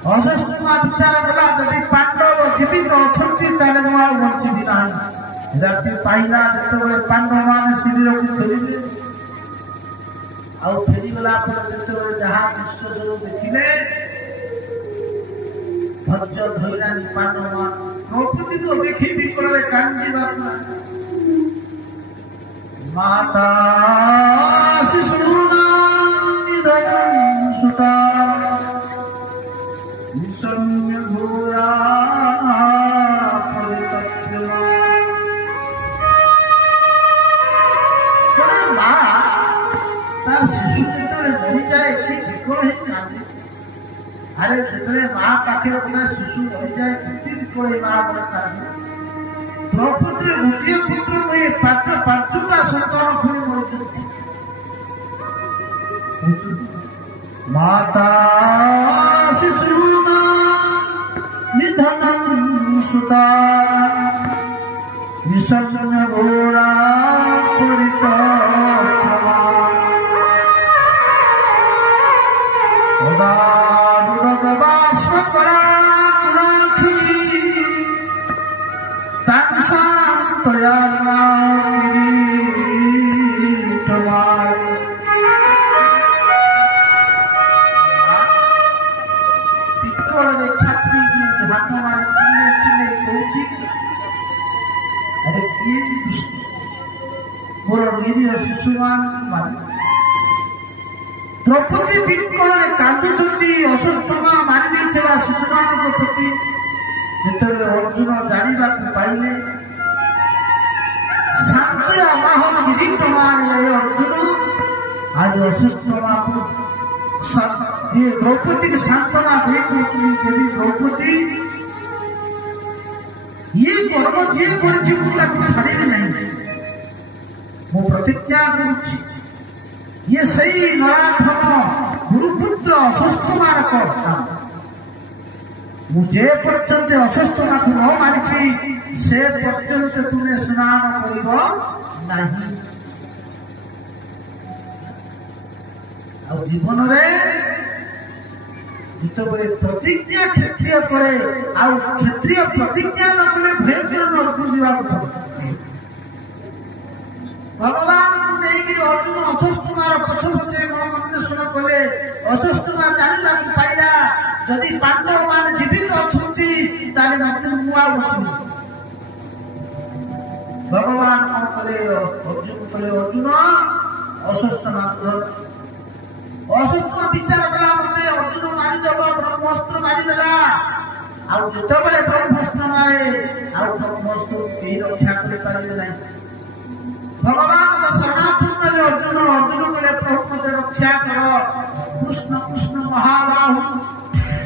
ଅଶ୍ୱତ୍ଥାମା ବିଚାର କଲା ଯଦି ପାଣ୍ଡବ ଜୀବିତ ଅଛନ୍ତି ତାହେଲେ ମୁଁ ଆଉ ବଞ୍ଚିବି ନାହିଁ। ରାତି ପାଇଲା ଯେତେବେଳେ ପାଣ୍ଡବମାନେ ଶିବିରକୁ ଫେରିଲେ ଆଉ ଫେରିଗଲା ପରେ ଯେତେବେଳେ ଯାହା ଦୃଶ୍ୟ ସବୁ ଦେଖିଲେ ଧୈର୍ଯ୍ୟ ଧଇଲାନି ପାଣ୍ଡବମାନେ ଦ୍ରୌପଦୀକୁ ଦେଖି ବିକଳରେ କାନ୍ଦିବାକୁ ମାତା ଶିଶୁନା ସୁତା ଘୋରା ମା ତାର ଶିଶୁ ଯେତେବେଳେ ମରିଯାଏ କି ବିକଳ ହେଇ କାନ୍ଦେ। ଆରେ ଯେତେବେଳେ ମା ପାଖରେ ପୁରା ଶିଶୁ ମରିଯାଏ କେତେ ବିକଳ ହେଇ ମା ପରେ କାନ୍ଦେ। ଦ୍ରୌପଦୀରେ ଗୋଟିଏ ପୁତ୍ର ନୁହେଁ ପାଞ୍ଚଟା ସନ୍ତାନ ପୁଣି ମରିଛନ୍ତି। ମାତା ଶିଶୁନା ନିଧନଂ ସୁତା ନିଃସଙ୍ଗ ଘୋରା ପରିତକ୍ରମା ବାଷ୍ପକଳା କୁଣାକ୍ଷୀ ତାଂସାନ୍ତୟା ବିକଳରେ ଛାତ୍ରୀ ହାତ ମାରି ଚିଲେଇ ଚିଲେଇ କହୁଛି ଆରେ କିଏ ମୋର ନିରୀହ ଶିଶୁମାନଙ୍କୁ ମାରି। ଦ୍ରୌପଦୀ ବିକଳରେ କାନ୍ଦୁଛନ୍ତି ଅଶ୍ୱତ୍ଥାମା ମାରି ଦେଇଥିବା ଶିଶୁମାନଙ୍କ ପ୍ରତି। ଯେତେବେଳେ ଅର୍ଜୁନ ଜାଣିବାକୁ ପାଇଲେ ଶାନ୍ତି ଆବାହନ ନିରୀକ୍ଷମାଣ ଅର୍ଜୁନ ଆଜି ଅଶ୍ୱତ୍ଥାମାକୁ ଦ୍ରୌପଦୀ की सांत्वना देवी द्रौपदी ये कर्म जी छाड़ी नहीं मु प्रतिज्ञा करुच्ची ये सही नराधम गुरुपुत्र अश्वत्थामार काम मुझे पर्यंत अश्वत्थामा को न मारी से पर्यंत तुम्हें स्नान कर नहीं। जीवन जिते प्रतिज्ञा क्षत्रिय करे क्षत्रिय प्रतिज्ञा न कले भयंकर नरक जावाक भगवान को नहीं अर्जुन अश्वत्थामार पछ पछे मनोन्वेषण कले अश्वत्थामा जाना पाइला जदि पांडव मान जीवित अच्छा भगवान कौन कले अर्जुन अश्वत्थामा अश्वत्थामा विचार कला मते अर्जुन मारिदेव ब्रह्मास्त्र मारिदेला आते ब्रह्मास्त्र मारे ब्रह्मास्त्र कहीं रक्षा कर भगवान शरणापन्न अर्जुन अर्जुन कले प्रभु मते रक्षा कर कृष्ण कृष्ण महाबाहु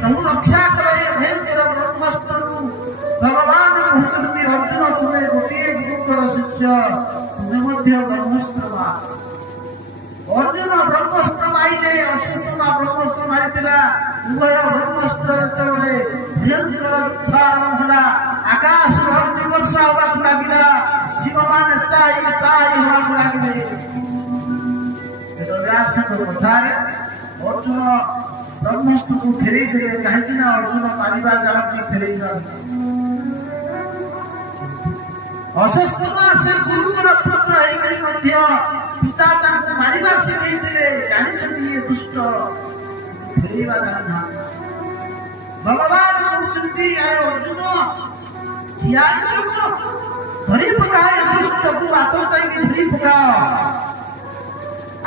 प्रभु रक्षा कर भयंकर ब्रह्मास्त्र भगवान कहते अर्जुन तुम्हें गोटे गुरुतर शिष्य तुम्हें ब्रह्मास्त्र अर्जुन ब्रह्मास्त्र मारे अश्वत्थामा ब्रह्मास्त्र मारी उभय ब्रह्मास्त्र भयंकर युद्ध आरंभ है आकाश अग्नि वर्षा होगा लगे जीव मान लगे कथार अर्जुन ब्रह्मास्त्र को फेर दे कहीं अर्जुन मारिबा जाती फेर अश्वत्थामा से गुरुवर पुत्र पिता मारिबा शिखे जानते दुष्ट फेरवा जाना भगवान कहते अर्जुन धरी पकाए दुष्ट को आतंक धरी पकाओ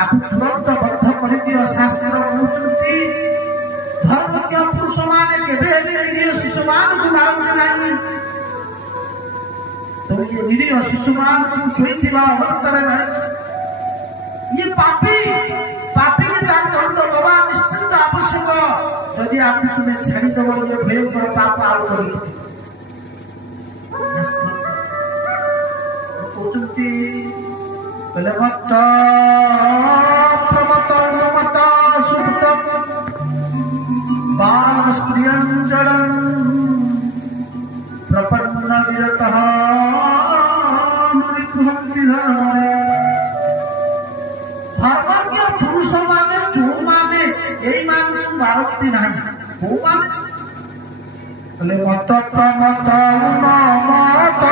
आपको तुरंत बद्ध कर दियो शास्त्र कहते धर्मज्ञ पुरुष माने केवे शिशु मान को मारते नहीं तो ये निरीह शिशु मान को शोई अवस्था ये पापी पापी के दंड दवा निश्चित आवश्यक यदि आप तुम्हें छाड़ीदेव ये भयंकर पाप आउ कहते मत प्रमत मत सुत बाल स्त्रियंजन प्रपन्न विरतः धर्मज्ञ पुरुष माने जो माने यही मान मारती नहीं बोले मत प्रमत उन मत